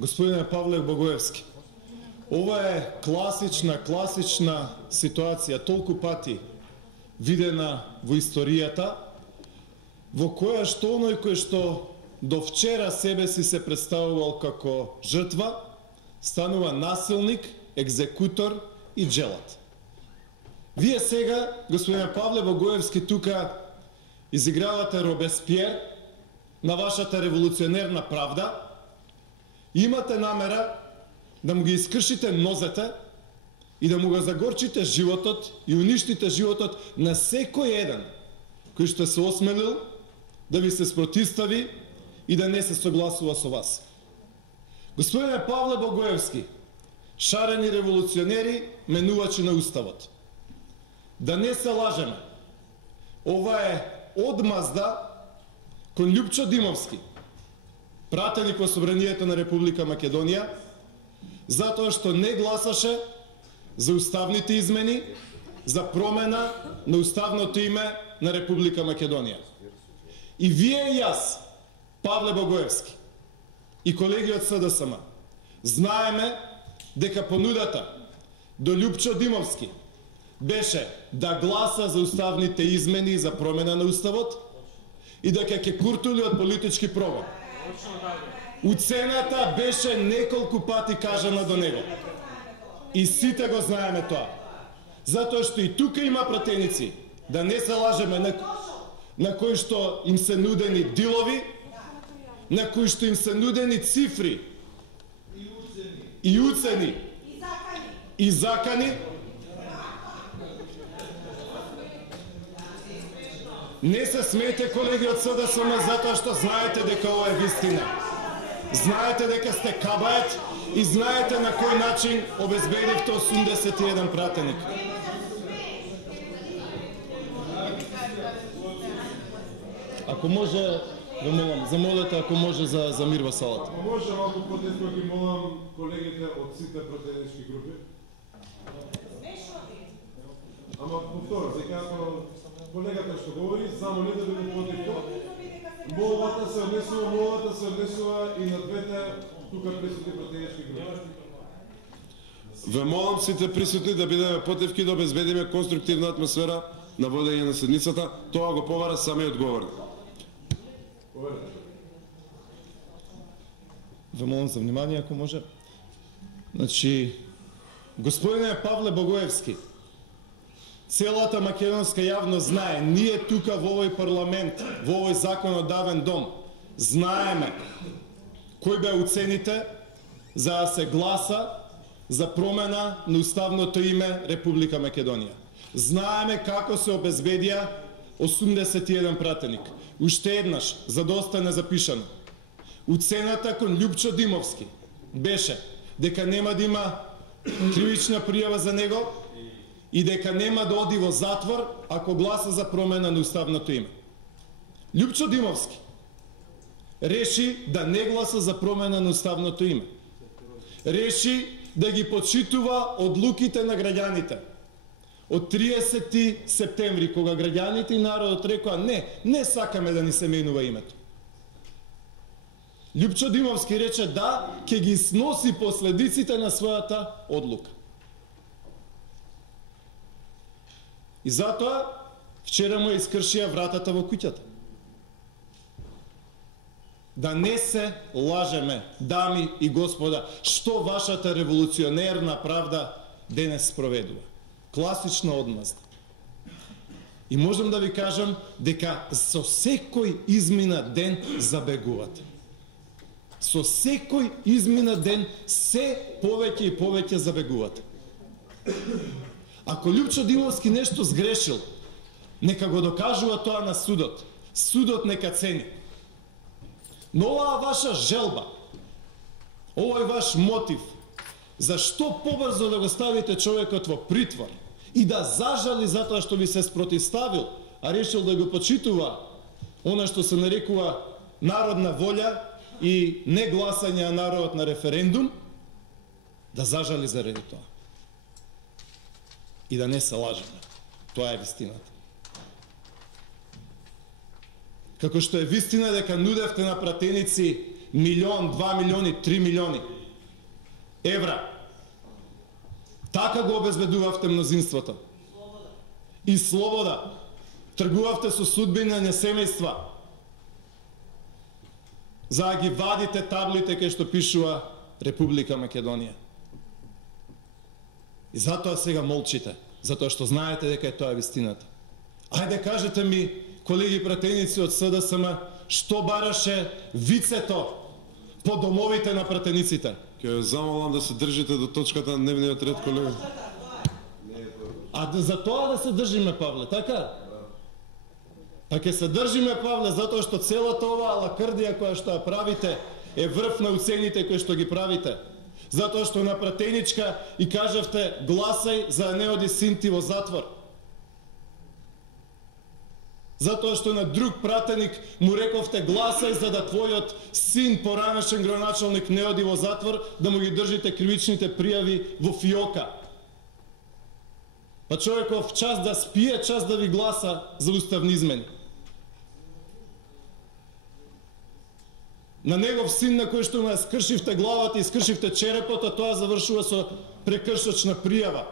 Господине Павле Богоевски, ова е класична ситуација, толку пати видена во историјата, во која што оној кој што до вчера себе си се представувал како жртва, станува насилник, екзекутор и джелат. Вие сега, господине Павле Богоевски, тука изигравате Робеспиер на вашата револуционерна правда, имате намера да му ги искршите нозете и да му го загорчите животот и уништите животот на секој еден кој што се осмелил да ви се спротистави и да не се согласува со вас. Господине Павле Богоевски, шарени револуционери, менувачи на уставот. Да не се лажеме, ова е одмазда кон Љупчо Димовски, пратеник во Собранието на Република Македонија, затоа што не гласаше за уставните измени, за промена на уставното име на Република Македонија. И вие и јас, Павле Богоевски, и колеги од СДСМ, знаеме дека понудата до Љупчо Димовски беше да гласа за уставните измени и за промена на уставот и дека ќе куртули од политички прогон. Уцената беше неколку пати кажана до него. И сите го знаеме тоа. Затоа што и тука има пратеници, да не се лажеме, на кои што им се нудени дилови, на кои што им се нудени цифри и уцени и закани. Не се смеете, колеги од СДСМ, затоа што знаете дека ова е вистина. Знаете дека сте кабајет и знаете на кој начин обезбедивте 81 пратеник. Ако може, ве молам, замолете ако може за мир во салата. Ако може малку потетко ги молам колегите од сите пратенички групи. Ама повторно, дека ако колегата што говори, замолите да го потетко. Молбата се однесува и на двете тука присутни пратенички групи. Ве молам сите присутни да бидеме потевки да обезбедиме конструктивна атмосфера на водење на седницата. Тоа го побара самиот говорник. Ве молам за внимание, ако може. Значи, господине Павле Богоевски, целата македонска јавност знае, ние тука во овој парламент, во овој законодавен дом, знаеме кој беа уцените за да се гласа за промена на уставното име Република Македонија. Знаеме како се обезбедија 81 пратеник. Уште еднаш, за да остане запишано. Уцената кон Љупчо Димовски беше дека нема да има кривична пријава за него и дека нема да оди во затвор ако гласа за промена на уставното име. Љупчо Димовски реши да не гласа за промена на уставното име. Реши да ги почитува одлуките на граѓаните. Од 30 септември, кога граѓаните и народот рекоа не сакаме да ни се менува името. Љупчо Димовски рече да, ќе ги сноси последиците на својата одлука. И затоа вчера му искршија вратата во куќата. Да не се лажеме, дами и господа, што вашата револуционерна правда денес спроведува. Класична одмазда. И можам да ви кажам дека со секој измина ден забегувате. Со секој измина ден се повеќе и повеќе забегувате. Ако Љупчо Димовски нешто сгрешил, нека го докажува тоа на судот. Судот нека цени. Но оваа ваша желба, овој ваш мотив, зашто побрзо да го ставите човекот во притвор и да зажали затоа што ви се спротивставил, а решил да го почитува она што се нарекува народна волја и не гласање на народот на референдум, да зажали заради тоа. И да не се лажеме. Тоа е вистината. Како што е вистина дека нудевте на пратеници милион, 2 милиони, 3 милиони евра. Така го обезбедувавте мнозинството. И слобода. Тргувавте со судбини на семејства. За да ги вадите таблите кај што пишува Република Македонија. И затоа сега молчите. Затоа што знаете дека е тоа вистината. Ајде кажете ми, колеги пратеници од СДСМ, што бараше вицето по домовите на пратениците? Ќе ве замолам да се држите до точката на дневниот ред, колега. А за тоа да се држиме, Павле, така? Па ќе се држиме, Павле, затоа што целата оваа лакрдија која што ја правите е врв на уцените кои што ги правите. Затоа што на пратеничка и кажавте гласај за да не оди син ти во затвор. Затоа што на друг пратеник му рековте гласај за да твојот син, поранешен градоначалник, не оди во затвор, да му ги држите кривичните пријави во фиока. Па човеков час да спие, час да ви гласа за уставни измени. На негов син на кој што му ја скршивте главата и скршивте черепот, а тоа завршува со прекршочна пријава.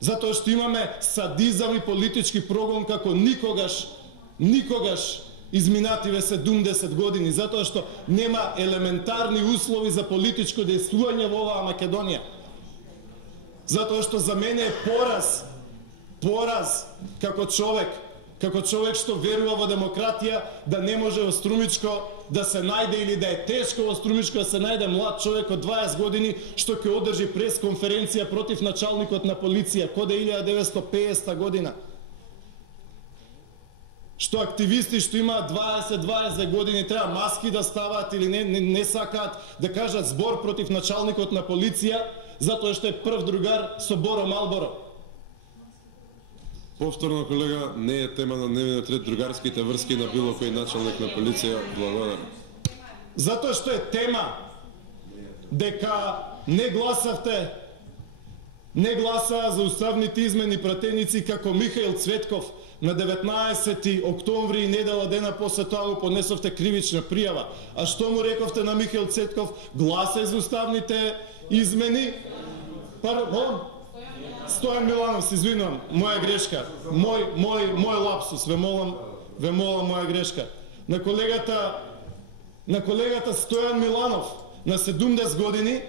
Затоа што имаме садизам и политички прогон како никогаш изминативе 70 години, затоа што нема елементарни услови за политичко дејствување во оваа Македонија. Затоа што за мене е пораз како човек што верува во демократија, да не може во Струмичко да се најде, или да е тешко во Струмичко да се најде млад човек од 20 години што ќе одржи пресконференција против началникот на полиција коде 1950 година. Што активисти што имаат 20 години треба маски да ставаат или не сакаат да кажат збор против началникот на полиција затоа што е прв другар со Боро Малборо. Повторно, колега, не е тема на дневниот ред другарските врски на било кој началник на полиција. Благодарам. Затоа што е тема дека не гласаа за уставните измени пратеници како Михаил Цветков на 19 октомври и недела дена после тоа го поднесовте кривична пријава. А што му рековте на Михаил Цветков? Гласај за уставните измени. Стојан Миланов, се извинувам, моја грешка. Мој лапсус, ве молам, моја грешка. На колегата Стојан Миланов на 70 години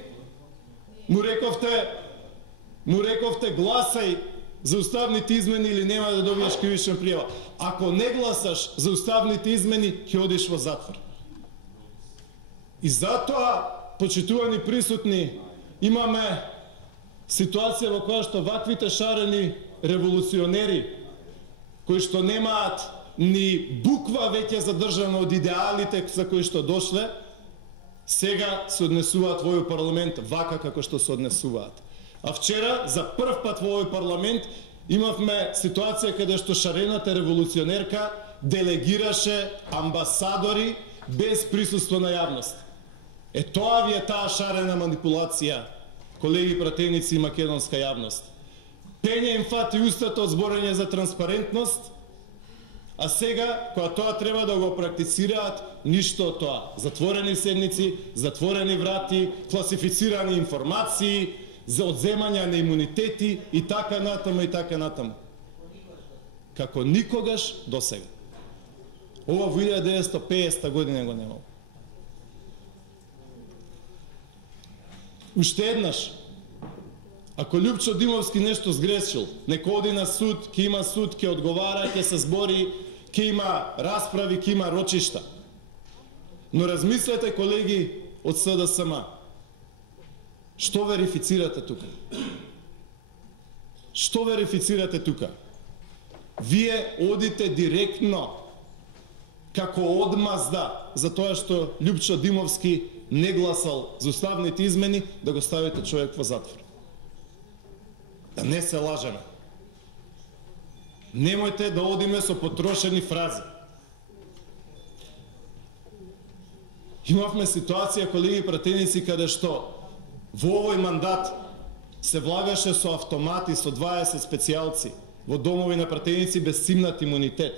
му рековте гласај за уставните измени или нема да добиеш кривична пријава. Ако не гласаш за уставните измени, ќе одиш во затвор. И затоа, почитувани присутни, имаме ситуација во која што ваквите шарени револуционери, кои што немаат ни буква веќе задржана од идеалите за кои што дошле, сега се однесуваат во овој парламент вака како што се однесуваат. А вчера, за прв пат во овој парламент, имавме ситуација каде што шарената револуционерка делегираше амбасадори без присуство на јавност. Е тоа ви е таа шарена манипулација, колеги пратеници и македонска јавност. Пење им фати устата од зборење за транспарентност, а сега, кога тоа треба да го практицираат, ништо од тоа. Затворени седници, затворени врати, класифицирани информации, за одземање на имунитети и така натаму и така натаму. Како никогаш досега. Ова во 1950 година го немало. Уште еднаш, ако Љупчо Димовски нешто сгрешил, нека оди на суд, ќе има суд, ќе одговара, ќе се збори, ќе има расправи, ќе има рочишта. Но размислете, колеги од СДСМ, што верифицирате тука? Што верифицирате тука? Вие одите директно како одмазда за тоа што Љупчо Димовски не гласал за уставните измени, да го ставите човек во затвор. Да не се лажеме. Немојте да одиме со потрошени фрази. Имавме ситуација, колеги пратеници, каде што во овој мандат се влагаше со автомати, со 20 специјалци во домови на пратеници без симнат имунитет.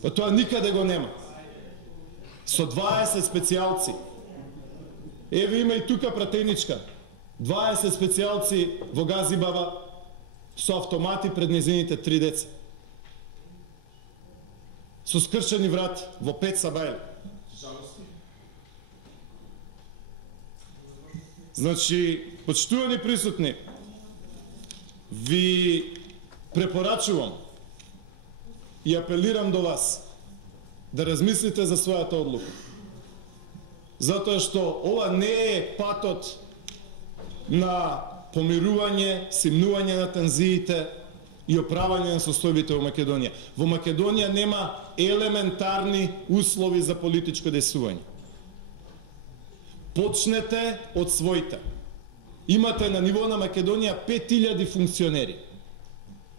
Па тоа никаде го нема. со 20 специјалци. Еве има и тука пратеничка. 20 специјалци во Газибава со автомати пред незините 3 деца. Со скршени врати во 5 сабајли. Значи, почитувани присутни, ви препорачувам и апелирам до вас да размислите за својата одлука. Затоа што ова не е патот на помирување, симнување на тензиите и оправање на состојбите во Македонија. Во Македонија нема елементарни услови за политичко дејствување. Почнете од своите. Имате на ниво на Македонија 5000 функционери.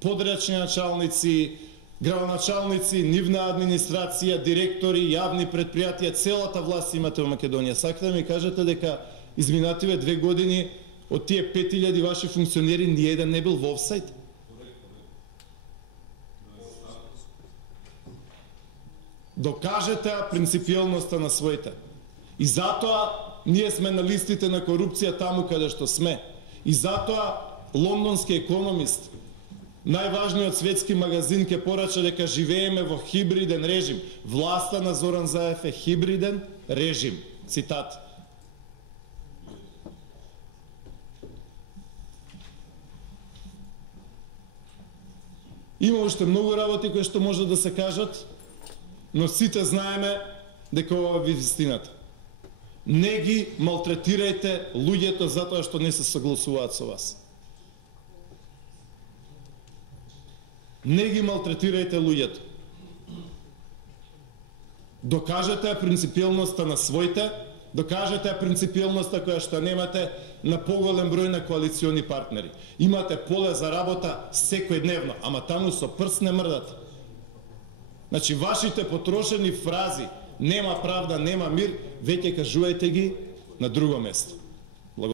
Подрачни началници, градоначалници, нивна администрација, директори, јавни предпријатија, целата власт имате во Македонија. Сакате да ми кажете дека изминативе 2 години од тие 5000 ваши функционери ниеден не бил во офсайд? Докажете принципијалноста на своите. И затоа ние сме на листите на корупција таму каде што сме. И затоа лондонски економист, најважниот светски магазин, ќе порача дека живееме во хибриден режим. Власта на Зоран Заев е хибриден режим. Цитат. Има уште многу работи кои што може да се кажат, но сите знаеме дека ова ви вистината. Не ги малтретирајте луѓето затоа што не се согласуваат со вас. Не ги малтретирајте луѓето. Докажете принципијалноста на своите, докажете принципијалноста која што немате на поголем број на коалициони партнери. Имате поле за работа секојдневно, ама таму со прст не мрдате. Значи, вашите потрошени фрази, нема правда, нема мир, веќе кажувајте ги на друго место.